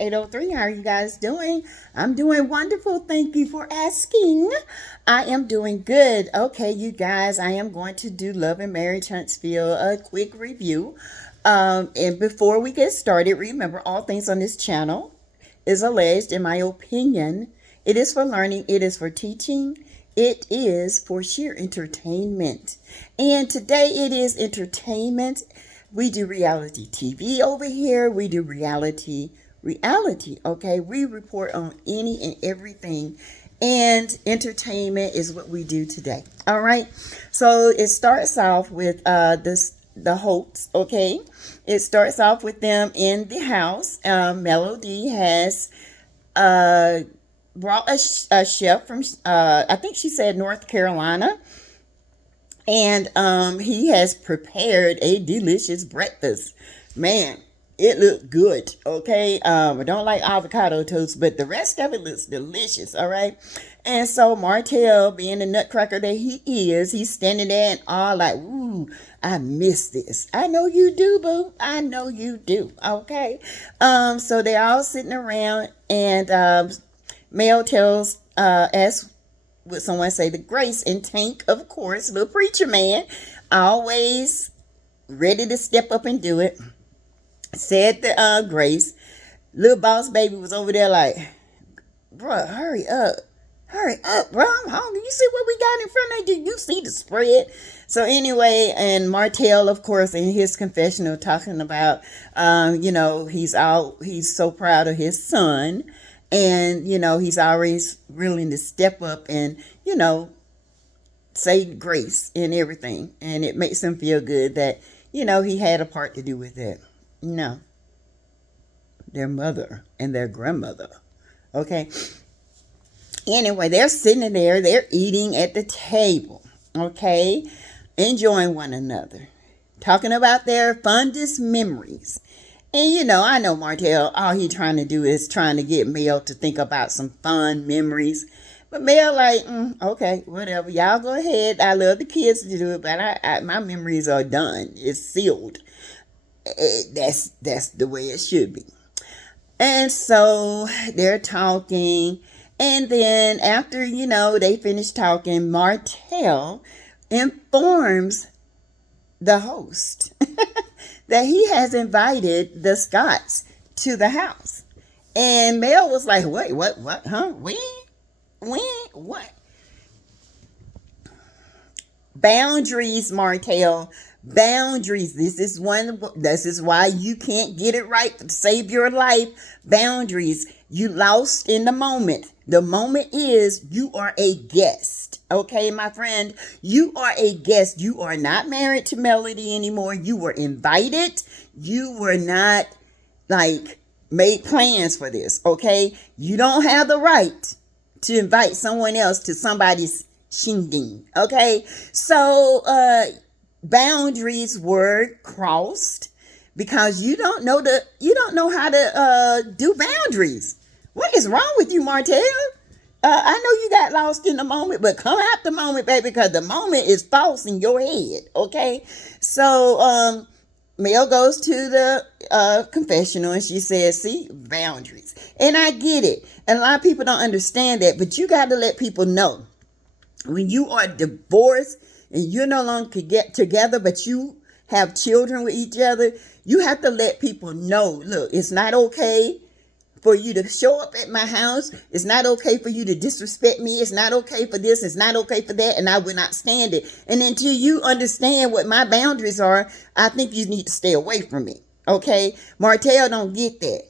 803. How are you guys doing? I'm doing wonderful. Thank you for asking. I am doing good. Okay, you guys, I am going to do Love and Marriage Huntsville, a quick review. And before we get started, remember all things on this channel is alleged, in my opinion. It is for learning, it is for teaching, it is for sheer entertainment. And today it is entertainment. We do reality TV over here. We do reality, okay? We report on any and everything. And entertainment is what we do today. All right. So it starts off with the Holts, okay? It starts off with them in the house. Melody has brought a chef from, I think she said North Carolina. And he has prepared a delicious breakfast. Man, it looked good, okay? I don't like avocado toast, but the rest of it looks delicious, all right? And so Martell, being the nutcracker that he is, he's standing there and all like, ooh, I miss this. I know you do, boo. I know you do, okay? So they're all sitting around, and Mel tells, as would someone say, the grace, and Tank, of course, little preacher man, always ready to step up and do it, said the grace. Little boss baby was over there like, bruh, hurry up, bro, I'm hungry. You see what we got in front of you? You see the spread? So anyway, and Martell, of course, in his confessional, talking about, he's so proud of his son. And, he's always willing to step up and, say grace and everything. And it makes him feel good that, he had a part to do with it. No. Their mother and their grandmother. Okay. Anyway, they're sitting there. They're eating at the table. Okay. Enjoying one another. Talking about their fondest memories. And, I know Martell, all he trying to do is trying to get Mel to think about some fun memories. But Mel like, okay, whatever. Y'all go ahead. I love the kids to do it, but my memories are done. It's sealed. That's the way it should be. And so they're talking. And then after, they finish talking, Martell informs the host that he has invited the Scotts to the house. And Mel was like, wait, what, huh? When, what? Boundaries, Martell. Boundaries. This is why you can't get it right to save your life. Boundaries. You lost in the moment. The moment is you are a guest. Okay, my friend, you are a guest. You are not married to Melody anymore. You were invited. You were not made plans for this. Okay, you don't have the right to invite someone else to somebody's shindig. Okay, so boundaries were crossed because you don't know how to do boundaries. What is wrong with you, Martell? I know you got lost in the moment, but come out the moment, baby, because the moment is false in your head, okay? So Mel goes to the confessional, and she says, see, boundaries. And I get it. And a lot of people don't understand that, but you got to let people know. When you are divorced and you're no longer get together, but you have children with each other, you have to let people know, look, it's not okay for you to show up at my house. It's not okay for you to disrespect me. It's not okay for this. It's not okay for that. And I will not stand it. And until you understand what my boundaries are, I think you need to stay away from me. Okay? Martell don't get that.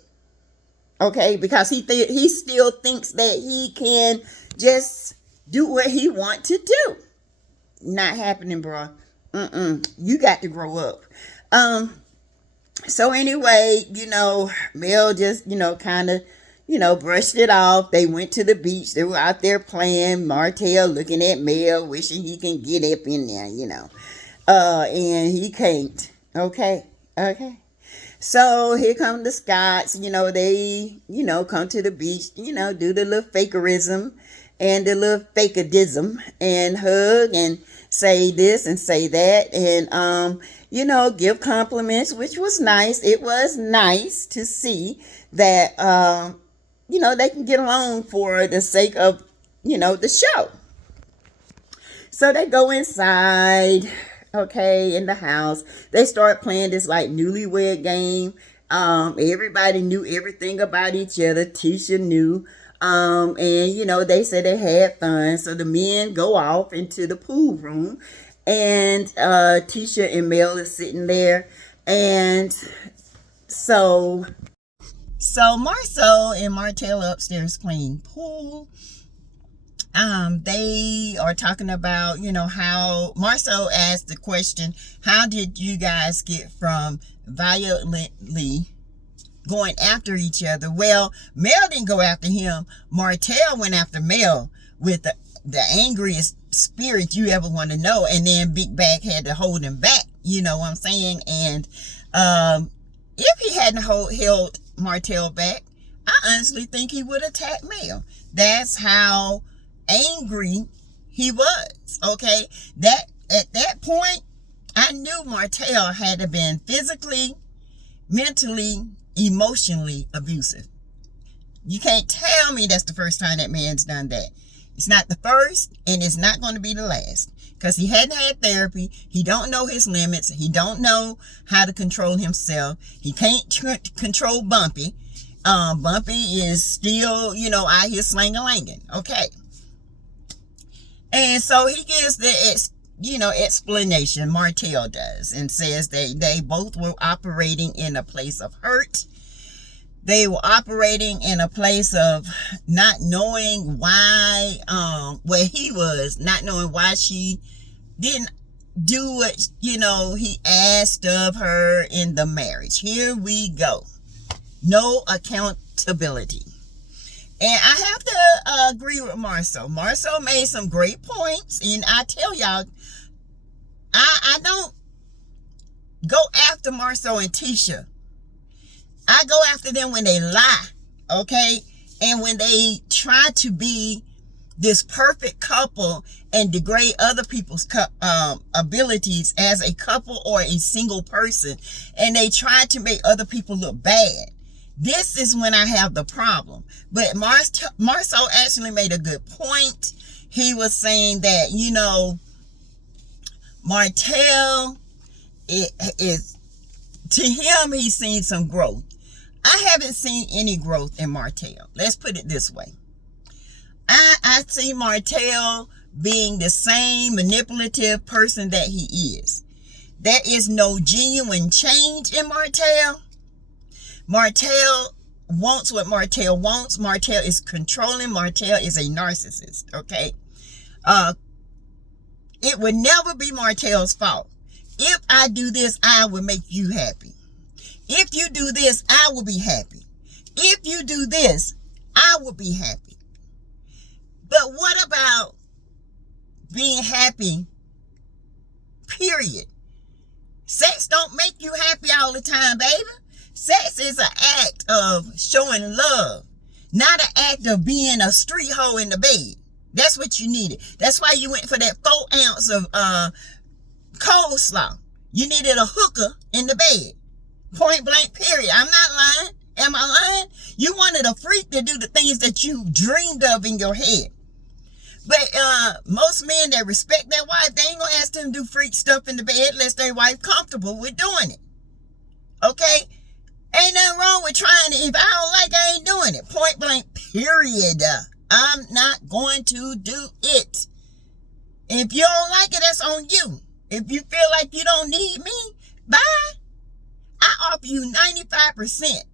Okay? Because he still thinks that he can just do what he wants to do. Not happening, bro. You got to grow up. So anyway, Mel just, kind of, brushed it off. They went to the beach. They were out there playing. Martell looking at Mel, wishing he can get up in there, and he can't. Okay. So here come the Scotts, they, come to the beach, do the little fakerism. and the little fakeadism and hug and say this and say that and give compliments, which was nice. It was nice to see that they can get along for the sake of the show. So they go inside, okay, in the house. They start playing this like newlywed game. Everybody knew everything about each other. Tisha knew. And they said they had fun. So the men go off into the pool room, and Tisha and Mel is sitting there. And so Marcel and Martell upstairs playing pool. They are talking about, how Marcel asked the question, how did you guys get from violently going after each other? Well, Mel didn't go after him. Martell went after Mel with the angriest spirit you ever want to know. And then Big Bag had to hold him back. You know what I'm saying? And if he hadn't held Martell back, I honestly think he would attack Mel. That's how angry he was. Okay, that at that point I knew Martell had to been physically, mentally, emotionally abusive. You can't tell me that's the first time that man's done that. It's not the first, and it's not going to be the last, because he hadn't had therapy. He don't know his limits. He don't know how to control himself. He can't control Bumpy. Bumpy is still out here slang-a-langing. Okay. And so he gives the explanation, Martell does, and says they both were operating in a place of hurt. They were operating in a place of not knowing why, he was not knowing why she didn't do what, he asked of her in the marriage. Here we go. No accountability. And I have to agree with Marcel. Marcel made some great points. And I tell y'all, I don't go after Marcel and Tisha. I go after them when they lie, okay? And when they try to be this perfect couple and degrade other people's abilities as a couple or a single person. And they try to make other people look bad. This is when I have the problem. But Marcel actually made a good point. He was saying that, Martell is, to him, he's seen some growth. I haven't seen any growth in Martell. Let's put it this way. I see Martell being the same manipulative person that he is. There is no genuine change in Martell. Martell wants what Martell wants. Martell is controlling. Martell is a narcissist, okay? It would never be Martell's fault. If I do this, I will make you happy. If you do this, I will be happy. If you do this, I will be happy. But what about being happy, period? Sex don't make you happy all the time, baby. Sex is an act of showing love, not an act of being a street hoe in the bed. That's what you needed. That's why you went for that 4 ounce of coleslaw. You needed a hooker in the bed. Point blank, period. I'm not lying. Am I lying? You wanted a freak to do the things that you dreamed of in your head. But most men that respect their wife, they ain't gonna ask them to do freak stuff in the bed unless their wife comfortable with doing it. Okay? Ain't nothing wrong with trying it. If I don't like it, I ain't doing it. Point blank, period. I'm not going to do it. If you don't like it, that's on you. If you feel like you don't need me, bye. I offer you 95%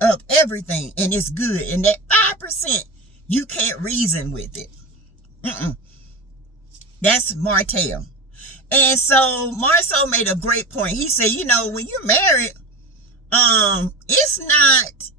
of everything, and it's good. And that 5%, you can't reason with it. That's Martell. And so Marcel made a great point. He said, when you're married, it's not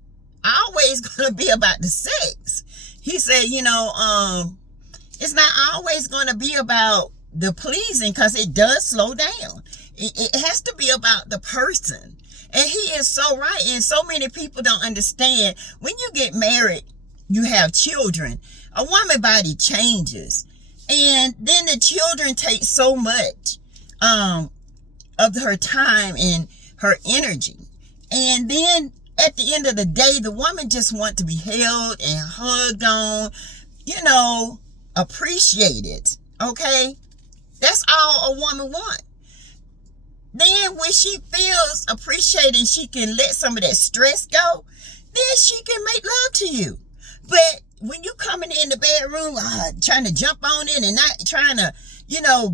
always going to be about the sex. He said, it's not always going to be about the pleasing, because it does slow down. It has to be about the person. And he is so right. And so many people don't understand. When you get married, you have children. A woman body changes. And then the children take so much of her time and her energy. And then at the end of the day, the woman just wants to be held and hugged on, appreciated. Okay? That's all a woman wants. Then when she feels appreciated, she can let some of that stress go, then she can make love to you. But when you coming in the bedroom, trying to jump on it and not trying to,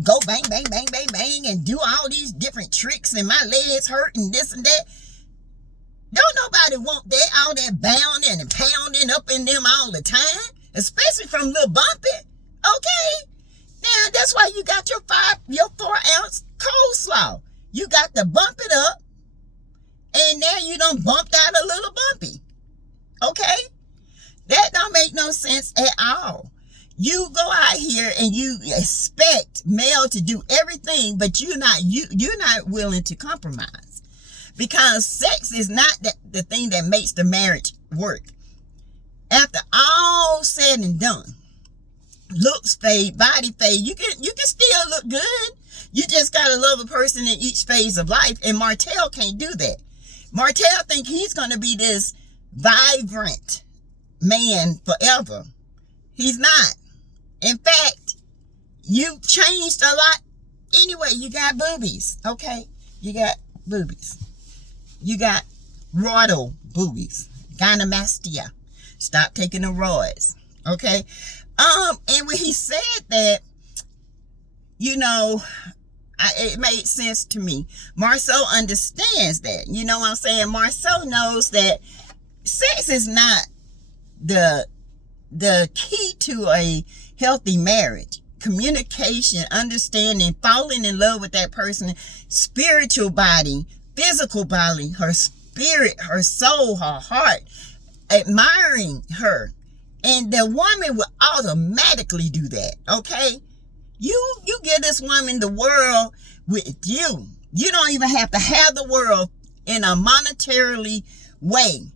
go bang, bang, bang, bang, bang and do all these different tricks and my legs hurt and this and that. Don't nobody want that, all that bounding and pounding up in them all the time, especially from Lil Bumpy. Okay? Now, that's why you got your 4-ounce coleslaw. You got to bump it up, and now you done bumped out a little bumpy. Okay? That don't make no sense at all. You go out here and you expect male to do everything, but you're not willing to compromise. Because sex is not the thing that makes the marriage work. After all said and done, looks fade, body fade, you can still look good. You just gotta love a person in each phase of life, and Martell can't do that. Martell think he's gonna be this vibrant man forever. He's not. In fact, you've changed a lot. Anyway, you got boobies, okay? You got boobies. You got roidal boobies, gynecomastia. Stop taking the roids, okay? And when he said that, it made sense to me. Marceau understands that. You know what I'm saying? Marceau knows that sex is not the key to a healthy marriage. Communication, understanding, falling in love with that person, spiritual body, physical body, her spirit, her soul, her heart, admiring her. And the woman will automatically do that, okay? You give this woman the world with you. You don't even have to have the world in a monetarily way.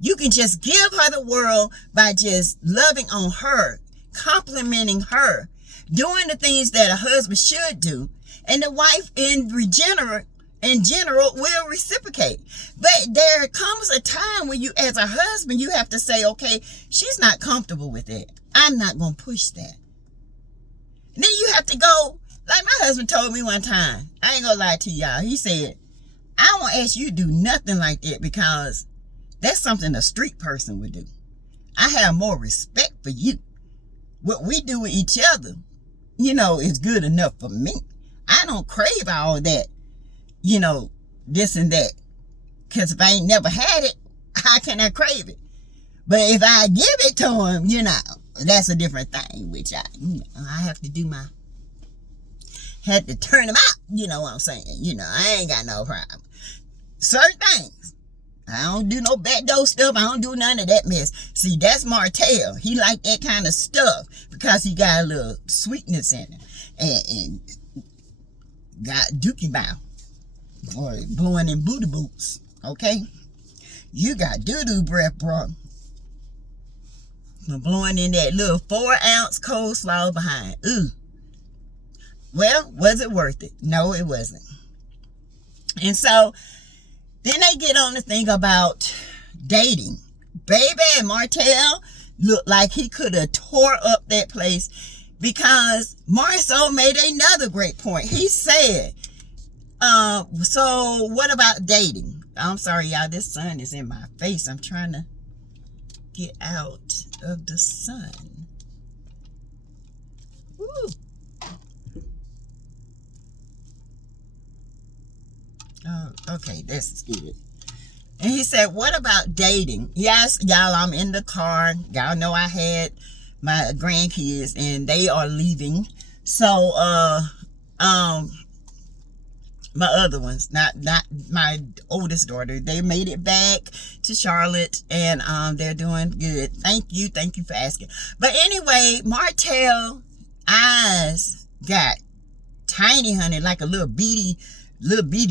You can just give her the world by just loving on her, complimenting her, doing the things that a husband should do. And the wife in general will reciprocate. But there comes a time when you, as a husband, you have to say, okay, she's not comfortable with it. I'm not going to push that. Then you have to go, like my husband told me one time, I ain't going to lie to y'all. He said, I won't ask you to do nothing like that because that's something a street person would do. I have more respect for you. What we do with each other, is good enough for me. I don't crave all that, this and that. Because if I ain't never had it, how can I crave it? But if I give it to him, that's a different thing, which I have to had to turn him out, you know what I'm saying? I ain't got no problem. Certain things. I don't do no backdoor stuff. I don't do none of that mess. See, that's Martell. He like that kind of stuff because he got a little sweetness in it. And got dookie bow. Or blowing in booty boots. Okay? You got doo-doo breath, bro. Blowing in that little 4-ounce coleslaw behind. Ooh. Well, was it worth it? No, it wasn't. And so, then they get on the thing about dating. Baby, Martell looked like he could have tore up that place because Marceau made another great point. He said, so what about dating? I'm sorry, y'all, this sun is in my face. I'm trying to get out of the sun. Woo. Oh, okay, this is good. And he said, what about dating? Yes, y'all, I'm in the car. Y'all know I had my grandkids and they are leaving. So, my other ones, not my oldest daughter, they made it back to Charlotte and they're doing good. Thank you for asking. But anyway, Martell eyes got tiny, honey, like a little beady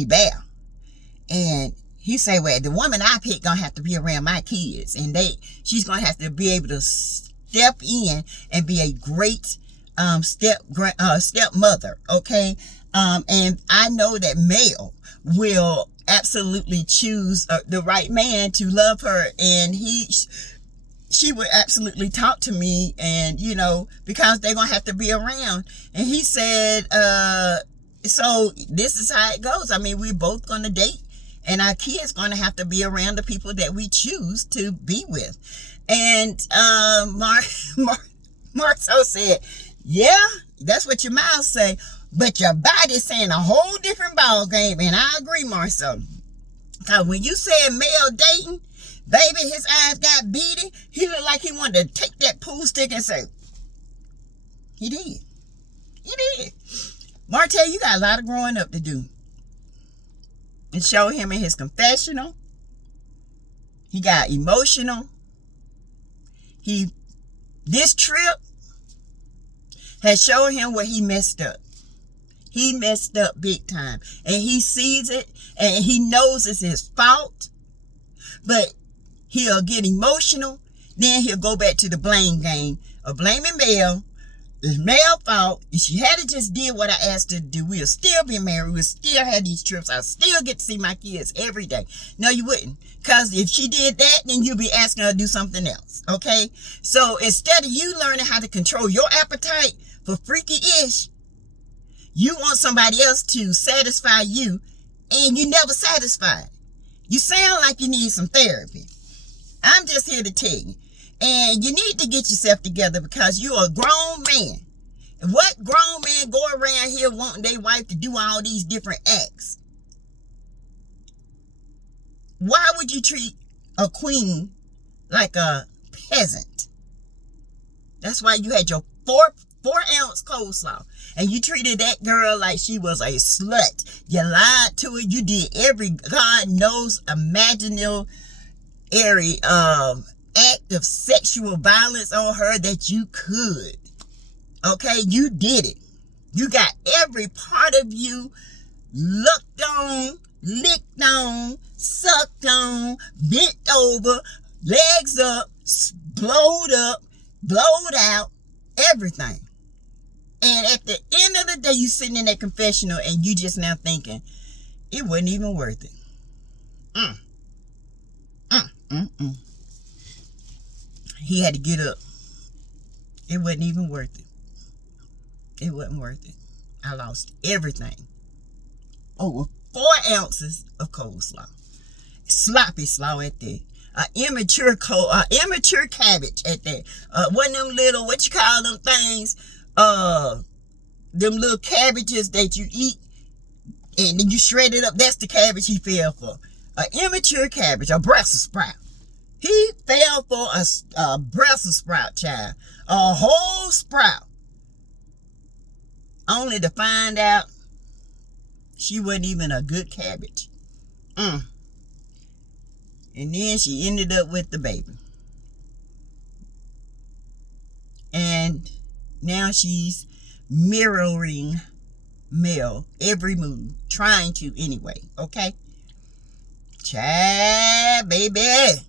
bear. And he said, well, the woman I pick gonna have to be around my kids, and she's gonna have to be able to step in and be a great stepmother, okay? And I know that Mel will absolutely choose the right man to love her, and she would absolutely talk to me, and because they're gonna have to be around. And he said, so this is how it goes. I mean, we're both gonna date, and our kids gonna have to be around the people that we choose to be with. And Marceau said, yeah, that's what your mouth say, but your body's saying a whole different ball game. And I agree, Marceau. Because when you said male dating, baby, his eyes got beady. He looked like he wanted to take that pool stick and say, he did. He did. Martell, you got a lot of growing up to do. And show him in his confessional. He got emotional. This trip has shown him where he messed up. He messed up big time. And he sees it, and he knows it's his fault. But he'll get emotional. Then he'll go back to the blame game of blaming Mel. It's Mel's fault. If she had to just did what I asked her to do, we'll still be married. We'll still have these trips. I'll still get to see my kids every day. No, you wouldn't. Because if she did that, then you'll be asking her to do something else. Okay? So instead of you learning how to control your appetite for freaky-ish, you want somebody else to satisfy you, and you never satisfied. You sound like you need some therapy. I'm just here to tell you. And you need to get yourself together, because you're a grown man. And what grown man go around here wanting their wife to do all these different acts? Why would you treat a queen like a peasant? That's why you had your 4-ounce coleslaw. And you treated that girl like she was a slut. You lied to her. You did every God knows imaginary act of sexual violence on her that you could. Okay, you did it. You got every part of you looked on, licked on, sucked on, bent over, legs up, blowed up, blowed out, everything. And at the end of the day, you sitting in that confessional and you just now thinking, it wasn't even worth it. He had to get up. It wasn't even worth it. It wasn't worth it. I lost everything. Over 4 ounces of coleslaw. Sloppy slaw at that. Immature cabbage at that. One of them little, what you call them things? Them little cabbages that you eat and then you shred it up. That's the cabbage he fell for. An immature cabbage, a Brussels sprout. He fell for a Brussels sprout, child. A whole sprout. Only to find out she wasn't even a good cabbage. And then she ended up with the baby. And now she's mirroring Mel every move. Trying to anyway. Okay? Child, baby.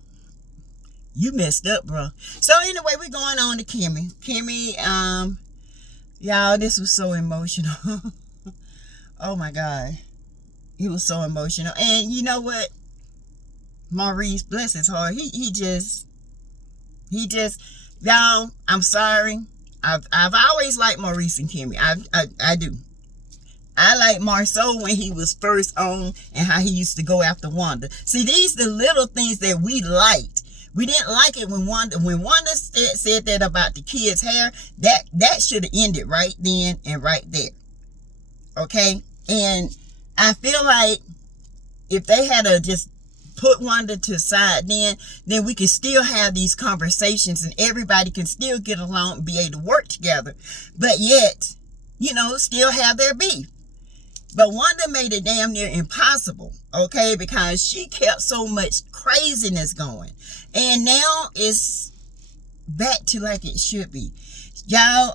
You messed up, bro. So anyway, we're going on to Kimmy. Kimmy, y'all, this was so emotional. Oh my God. It was so emotional. And you know what? Maurice, bless his heart. He just, y'all, I'm sorry. I've always liked Maurice and Kimmy. I do. I like Marceau when he was first on and how he used to go after Wanda. See, these are the little things that we liked. We didn't like it when Wanda said that about the kids' hair. That should have ended right then and right there. Okay? And I feel like if they had to just put Wanda to the side, then we can still have these conversations and everybody can still get along and be able to work together. But yet, still have their beef. But Wanda made it damn near impossible, okay? Because she kept so much craziness going. And now it's back to like it should be. Y'all,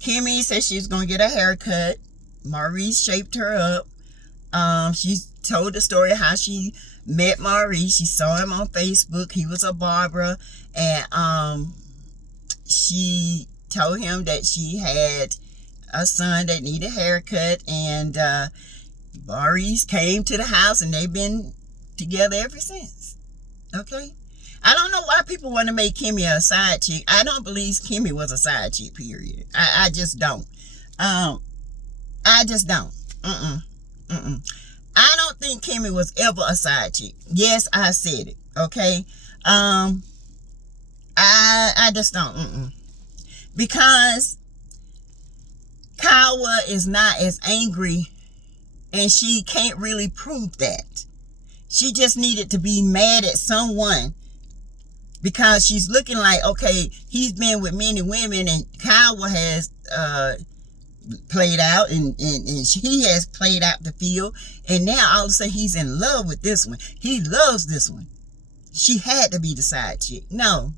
Kimmy said she was going to get a haircut. Maurice shaped her up. She's told the story how she met Maurice. She saw him on Facebook. He was a barber, and she told him that she had a son that needed a haircut, and Maurice came to the house, and they've been together ever since. Okay? I don't know why people want to make Kimmy a side chick. I don't believe Kimmy was a side chick, period. I just don't. I just don't. I don't think Kimmy was ever a side chick. Yes, I said it. Okay? I just don't. Because Kawa is not as angry, and she can't really prove that. She just needed to be mad at someone, because she's looking like, okay, he's been with many women, and Kawa has played out, and he has played out the field, and now all of a sudden he's in love with this one. He loves this one. She had to be the side chick. No.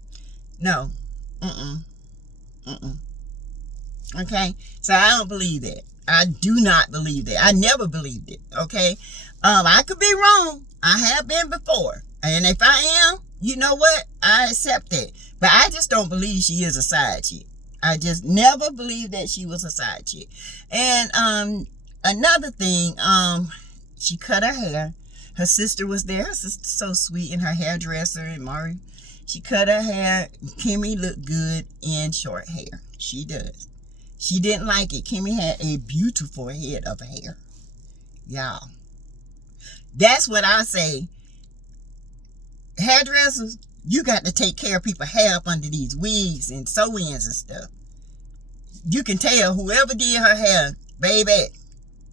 Okay, so I don't believe that. I do not believe that. I never believed it. Okay, I could be wrong. I have been before, and if I am, you know what? I accept it. But I just don't believe she is a side chick. I just never believed that she was a side chick. And another thing, she cut her hair. Her sister was there. Her sister's so sweet, and her hairdresser, and Mari. She cut her hair. Kimmy looked good in short hair. She does. She didn't like it. Kimmy had a beautiful head of hair. Y'all. That's what I say. Hairdressers, you got to take care of people's hair up under these wigs and sew-ins and stuff. You can tell whoever did her hair, baby,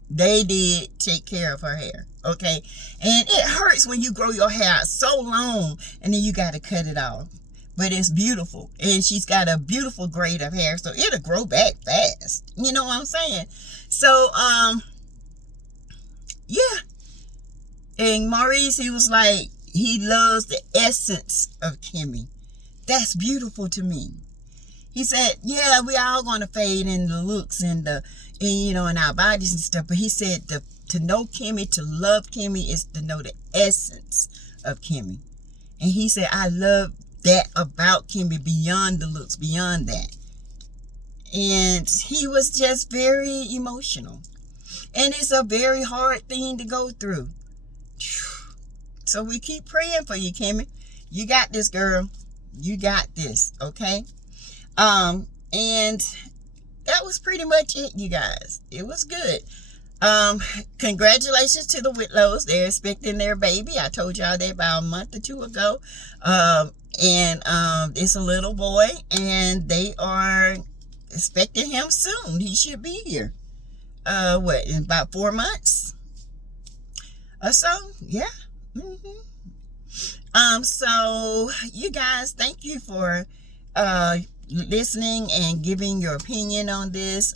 they did take care of her hair. Okay? And it hurts when you grow your hair out so long and then you got to cut it off. But it's beautiful. And she's got a beautiful grade of hair, so it'll grow back fast. You know what I'm saying? So, yeah. And Maurice, he was like, he loves the essence of Kimmy. That's beautiful to me. He said, yeah, we all going to fade in the looks and in our bodies and stuff. But he said to know Kimmy, to love Kimmy, is to know the essence of Kimmy. And he said, I love that about Kimmy, beyond the looks, beyond that. And he was just very emotional. And it's a very hard thing to go through. So we keep praying for you, Kimmy. You got this, girl. You got this, okay? And that was pretty much it, you guys. It was good. Congratulations to the Whitlows. They're expecting their baby. I told y'all that about a month or two ago. And it's a little boy, and they are expecting him soon. He should be here. In about 4 months or so? Yeah. So you guys, thank you for listening and giving your opinion on this.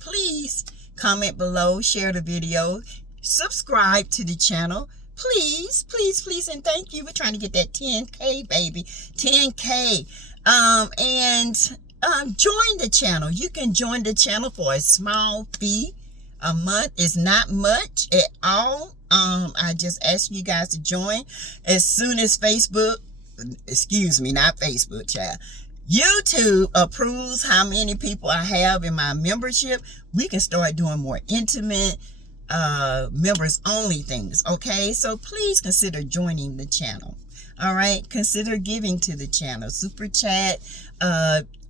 Please comment below, share the video, subscribe to the channel. Please, and thank you. We're trying to get that 10K, baby. 10K. And join the channel. You can join the channel for a small fee. A month is not much at all. I just ask you guys to join as soon as not Facebook, child. YouTube approves how many people I have in my membership. We can start doing more intimate, members only things. Okay, so please consider joining the channel. All right, consider giving to the channel. Super chat.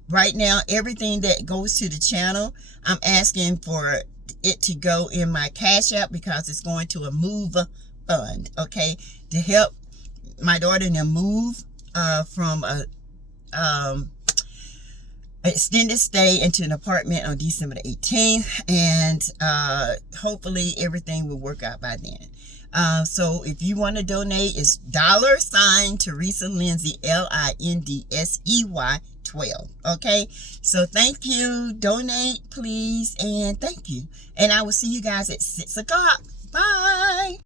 Right now, everything that goes to the channel, I'm asking for it to go in my Cash App, because it's going to a move fund, okay, to help my daughter to move from a extended stay into an apartment on December the 18th, and hopefully everything will work out by then. So if you want to donate, it's $ Teresa Lindsay, LINDSEY 12. Okay, so thank you. Donate, please, and thank you. And I will see you guys at 6 o'clock. Bye.